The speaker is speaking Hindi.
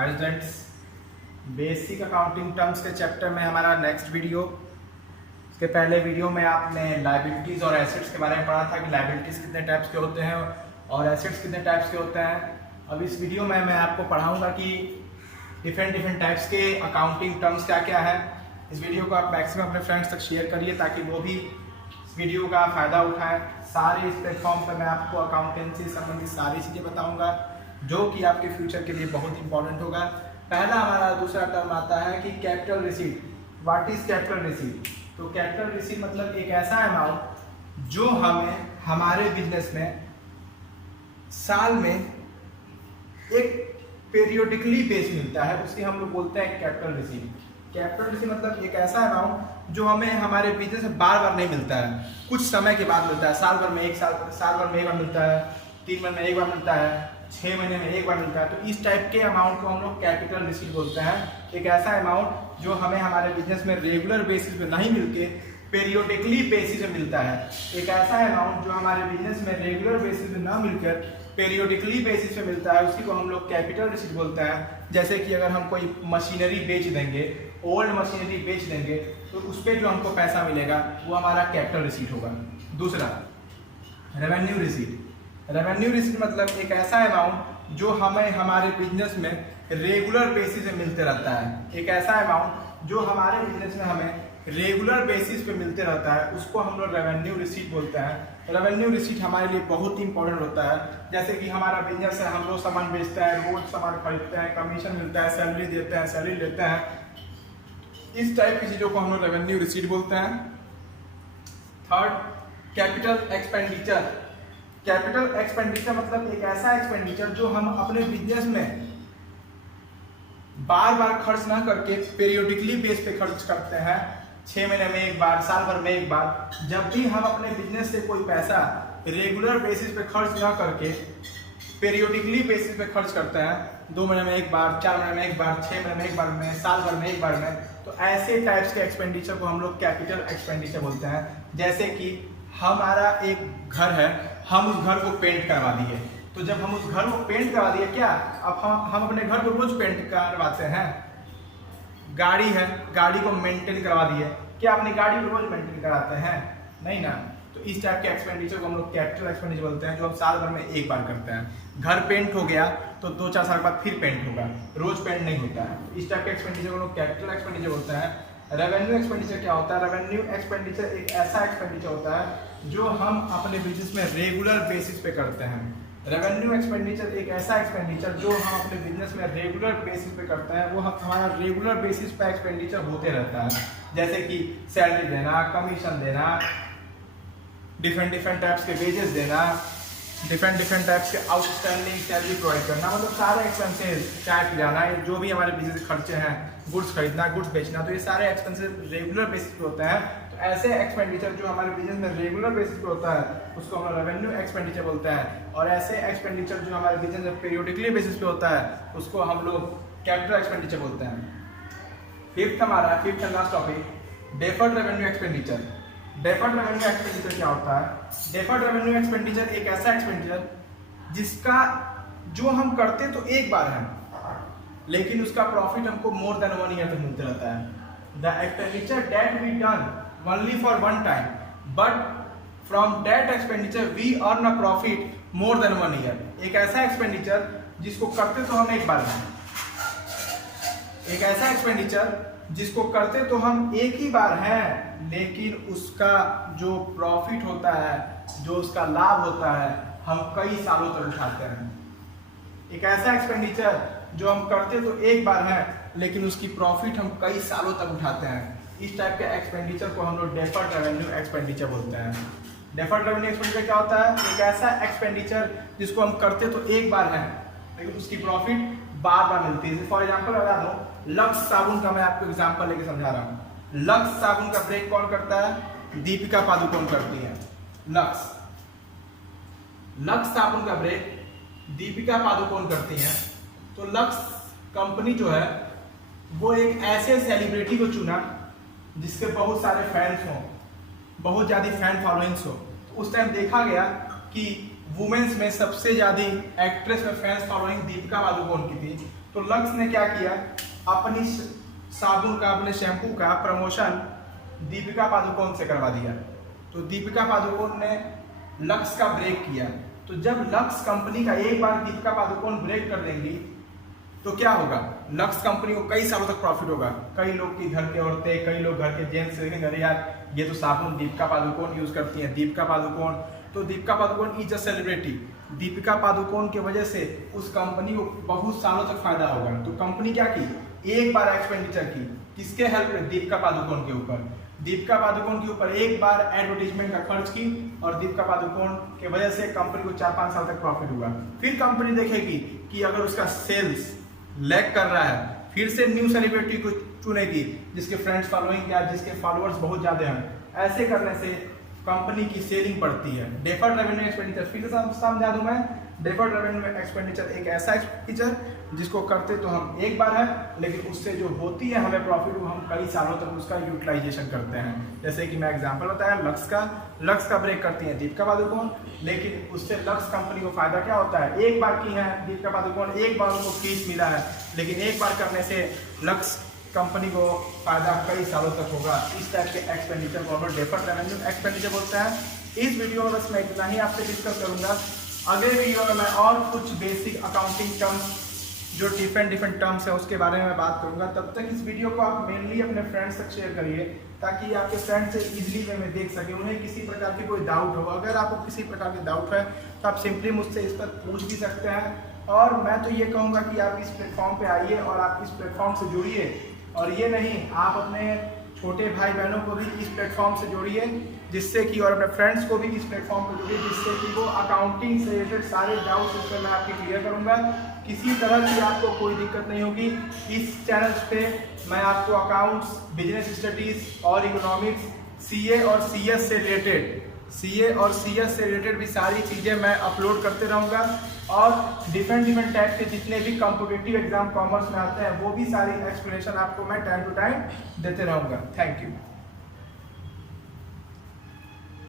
Hi students, basic accounting terms के चैप्टर में हमारा नेक्स्ट वीडियो। इसके पहले वीडियो में आपने लायबिलिटीज़ और एसेट्स के बारे में पढ़ा था कि लायबिलिटीज़ कितने टाइप्स के होते हैं और एसेट्स कितने टाइप्स के होते हैं। अब इस वीडियो में मैं आपको पढ़ाऊंगा कि डिफरेंट टाइप्स के अकाउंटिंग टर्म्स क्या क्या है। इस वीडियो को आप मैक्सिमम अपने फ्रेंड्स तक शेयर करिए ताकि वो भी इस वीडियो का फ़ायदा उठाएं। सारे इस प्लेटफॉर्म पर मैं आपको अकाउंटेंसी से संबंधित सारी चीज़ें बताऊँगा जो कि आपके फ्यूचर के लिए बहुत इंपॉर्टेंट होगा। पहला हमारा दूसरा टर्म आता है कि capital receipt. What is capital receipt? तो कैपिटल रिसीट मतलब एक ऐसा अमाउंट जो हमें हमारे बिजनेस में साल में एक पीरियोडिकली बेस मिलता है, उसे हम लोग बोलते हैं कैपिटल रिसीट। कैपिटल रिसीट मतलब एक ऐसा अमाउंट जो हमें हमारे बिजनेस में बार बार नहीं मिलता है, कुछ समय के बाद मिलता है। साल भर में एक बार मिलता है, 3 महीने में एक बार मिलता है, 6 महीने में एक बार मिलता है। तो इस टाइप के अमाउंट को हम लोग कैपिटल रिसीट बोलते हैं। एक ऐसा अमाउंट जो हमें हमारे बिजनेस में रेगुलर बेसिस पे नहीं मिलके पीरियोडिकली बेसिस पे मिलता है। एक ऐसा अमाउंट जो हमारे बिजनेस में रेगुलर बेसिस पे ना मिलकर पीरियोडिकली बेसिस पे मिलता है, उसी को हम लोग कैपिटल रिसीट बोलते हैं। जैसे कि अगर हम कोई मशीनरी बेच देंगे, ओल्ड मशीनरी बेच देंगे, तो उस पर जो हमको पैसा मिलेगा वो हमारा कैपिटल रिसीट होगा। दूसरा रेवेन्यू रिसीट। रेवेन्यू रिसीट मतलब एक ऐसा अमाउंट जो हमें हमारे बिजनेस में रेगुलर बेसिस पे मिलते रहता है। एक ऐसा अमाउंट जो हमारे बिजनेस में हमें रेगुलर बेसिस पे मिलते रहता है, उसको हम लोग रेवेन्यू रिसीट बोलते हैं। रेवेन्यू रिसीट हमारे लिए बहुत ही इंपॉर्टेंट होता है। जैसे कि हमारा बिजनेस है, हम लोग सामान बेचते हैं, रोज सामान खरीदते हैं, कमीशन मिलता है, सैलरी देते हैं, सैलरी लेते हैं। इस टाइप की चीज़ों को हम लोग रेवेन्यू रिसीट बोलते हैं। Third, capital expenditure. Capital expenditure मतलब एक ऐसा एक्सपेंडिचर जो हम अपने बिजनेस में बार बार खर्च ना करके पीरियोडिकली बेस पे खर्च करते हैं, 6 महीने में एक बार, साल भर में एक बार। जब भी हम अपने बिजनेस से कोई पैसा रेगुलर बेसिस पे खर्च ना करके पीरियोडिकली बेसिस पे खर्च करते हैं, 2 महीने में एक बार, 4 महीने में एक बार, 6 महीने में एक बार में, साल भर में एक बार में, तो ऐसे टाइप्स के एक्सपेंडिचर को हम लोग कैपिटल एक्सपेंडिचर बोलते हैं। जैसे कि हमारा एक घर है, हम उस घर को पेंट करवा दिए, तो जब हम उस घर को पेंट करवा दिए, क्या अब हम अपने घर को रोज पेंट करवाते हैं? गाड़ी है, गाड़ी को मेंटेन करवा दिए, क्या अपनी गाड़ी को रोज मेंटेन कराते हैं? नहीं ना। तो इस टाइप के एक्सपेंडिचर को हम लोग कैपिटल एक्सपेंडिचर बोलते हैं, जो हम साल भर में एक बार करते हैं। घर पेंट हो गया तो 2-4 साल बाद फिर पेंट होगा, रोज पेंट नहीं होता है। इस टाइप के एक्सपेंडिचर को हम लोग कैपिटल एक्सपेंडिचर बोलते हैं। रेवेन्यू एक्सपेंडिचर क्या होता है? रेवेन्यू एक्सपेंडिचर एक ऐसा एक्सपेंडिचर होता है जो हम अपने बिजनेस में रेगुलर बेसिस पे करते हैं। रेवेन्यू एक्सपेंडिचर एक ऐसा एक्सपेंडिचर जो हम अपने बिजनेस में रेगुलर बेसिस पे करते हैं, वो हमारा रेगुलर बेसिस पे एक्सपेंडिचर होते रहता है। जैसे कि सैलरी देना, कमीशन देना, डिफरेंट टाइप्स के वेजेस देना, डिफरेंट टाइप्स के आउटस्टैंडिंग सैलरी प्रोवाइड करना, मतलब सारे एक्सपेंसेस, चाय पिलाना, ये जो भी हमारे बिजनेस खर्चे हैं, गुड्स खरीदना, गुड्स बेचना, तो ये सारे एक्सपेंसेस रेगुलर बेसिस पे होते हैं। तो ऐसे एक्सपेंडिचर जो हमारे बिजनेस में रेगुलर बेसिस पे होता है, उसको हम रेवेन्यू एक्सपेंडिचर बोलते हैं। और ऐसे एक्सपेंडिचर जो हमारे बिजनेस में पीरियोडिकली बेसिस पे होता है, उसको हम लोग कैपिटल एक्सपेंडिचर बोलते हैं। Fifth and last topic, deferred revenue expenditure. Deferred revenue expenditure क्या होता है? डेफर्ड रेवेन्यू एक्सपेंडिचर एक ऐसा एक्सपेंडिचर जिसका जो हम करते तो एक बार है, लेकिन उसका प्रॉफिट हमको मोर देन 1 ईयर तक मिलते रहता है। The expenditure that we done only for 1 time, but from that expenditure we earn a profit more than 1 year. एक ऐसा एक्सपेंडिचर जिसको करते तो हम एक बार हैं, एक ऐसा एक्सपेंडिचर जिसको करते तो हम एक ही बार हैं, लेकिन उसका जो प्रॉफिट होता है, जो उसका लाभ होता है, हम कई सालों तक उठाते हैं। एक ऐसा एक्सपेंडिचर जो हम करते तो एक बार है, लेकिन उसकी प्रॉफिट हम कई सालों तक उठाते हैं। इस टाइप के एक्सपेंडिचर को हम लोग डेफर्ड रेवेन्यू एक्सपेंडिचर बोलते हैं। डेफर्ड रेवेन्यू एक्सपेंडिचर क्या होता है? एक ऐसा एक्सपेंडिचर जिसको हम करते तो एक बार है, लेकिन उसकी प्रॉफिट बार बार मिलती है। फॉर एग्जाम्पल बता दो, लक्स साबुन का मैं आपको एग्जाम्पल लेके समझा रहा हूँ। लक्स साबुन का ब्रेक कौन करता है? दीपिका पादुकोण करती है। लक्स साबुन का ब्रेक दीपिका पादुकोण करती हैं। तो लक्स कंपनी जो है वो एक ऐसे सेलिब्रिटी को चुना जिसके बहुत सारे फैंस हों, बहुत ज़्यादा फैन फॉलोइंग्स हो। तो उस टाइम देखा गया कि वुमेन्स में सबसे ज़्यादा एक्ट्रेस में फैंस फॉलोइंग दीपिका पादुकोण की थी। तो लक्स ने क्या किया, अपनी साबुन का, अपने शैम्पू का प्रमोशन दीपिका पादुकोण से करवा दिया। तो दीपिका पादुकोण ने लक्स का ब्रेक किया। तो जब लक्स कंपनी का एक बार दीपिका पादुकोण ब्रेक कर देंगी तो क्या होगा, लक्स कंपनी को कई सालों तक प्रॉफिट होगा। कई लोग की घर के औरतें, कई लोग घर के जेंट्स देखेंगे, अरे यार ये तो साबुन दीपिका पादुकोण यूज करती हैं, दीपिका पादुकोण। तो Deepika Padukone is a celebrity. Deepika Padukone की वजह से उस कंपनी को बहुत सालों तक फायदा होगा। तो कंपनी क्या की, एक बार एक्सपेंडिचर की, किसके हेल्प में, दीपिका पादुकोण के ऊपर। दीपिका पादुकोण के ऊपर एक बार एडवर्टीजमेंट का खर्च की और दीपिका पादुकोण के वजह से कंपनी को 4-5 साल तक प्रॉफिट हुआ। फिर कंपनी देखेगी कि अगर उसका सेल्स लैग कर रहा है, फिर से न्यू सेलिब्रिटी को चुनेगी जिसके फ्रेंड्स फॉलोइंग या जिसके फॉलोअर्स बहुत ज्यादा हैं। ऐसे करने से कंपनी की सेलिंग बढ़ती है। डेफर्ड रेवेन्यू एक्सपेंडिचर फिर से समझा दूं मैं। डेफर्ड रेवेन्यू एक्सपेंडिचर एक ऐसा एक्सपेंडिचर जिसको करते तो हम एक बार है, लेकिन उससे जो होती है हमें प्रॉफिट, वो हम कई सालों तक उसका यूटिलाइजेशन करते हैं। जैसे कि मैं एग्जांपल बताया लक्स का ब्रेक करती है दीपिका पादुकोण, लेकिन उससे लक्स कंपनी को फायदा क्या होता है, एक बार की है दीपिका पादुकोण, एक बार उनको फीस मिला है, लेकिन एक बार करने से लक्स कंपनी को फायदा कई सालों तक होगा। इस टाइप के एक्सपेंडिचर को हम डेफर्ड रेवेन्यू एक्सपेंडिचर बोलते हैं। इस वीडियो में बस मैं इतना ही आपसे डिस्कस करूंगा। अगले वीडियो में मैं और कुछ बेसिक अकाउंटिंग टर्म्स, जो डिफरेंट टर्म्स है, उसके बारे में बात करूंगा। तब तक इस वीडियो को आप मेनली अपने फ्रेंड्स तक शेयर करिए, ताकि आपके फ्रेंड्स से इजीली वे में देख सके, उन्हें किसी प्रकार की कोई डाउट हो। अगर आपको किसी प्रकार की डाउट है तो आप सिंपली मुझसे इस पर पूछ भी सकते हैं। और मैं तो ये कहूँगा कि आप इस प्लेटफॉर्म पे आइए और आप इस प्लेटफॉर्म से जुड़िए। और ये नहीं, आप अपने छोटे भाई बहनों को भी इस प्लेटफॉर्म से जोड़िए, जिससे कि, और अपने फ्रेंड्स को भी इस प्लेटफॉर्म पर जोड़िए, जिससे कि वो अकाउंटिंग से रिलेटेड सारे डाउट्स उस पर मैं आपके क्लियर करूंगा। किसी तरह की आपको कोई दिक्कत नहीं होगी। इस चैनल पे मैं आपको अकाउंट्स, बिजनेस स्टडीज और इकोनॉमिक्स, सीए और सीएस से रिलेटेड भी सारी चीज़ें मैं अपलोड करते रहूँगा। और डिफरेंट टाइप के जितने भी कॉम्पिटिटिव एग्जाम कॉमर्स में आते हैं, वो भी सारी एक्सप्लेनेशन आपको मैं टाइम टू टाइम देते रहूँगा। Thank you.